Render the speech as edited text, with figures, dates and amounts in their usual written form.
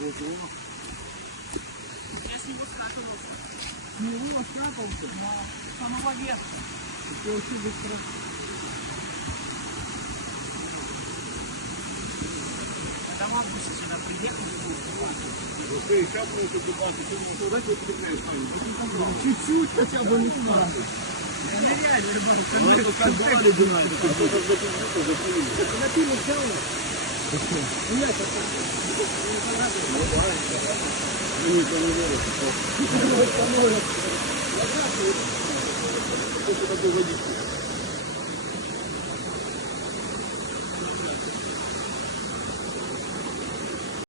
Ого. Я с него скатывался. С него скатывался? На самого верха. Это очень быстро. Когда в августе сюда приехал, Ну ты шапнул туда, ты туда подбегаешь, чуть-чуть хотя бы не туда. я ныряю, рыбалку. Ну это как брали динамик, кто-то запилил. Запилил взял? Нет, это... Ну никто не верит. Что такое водички?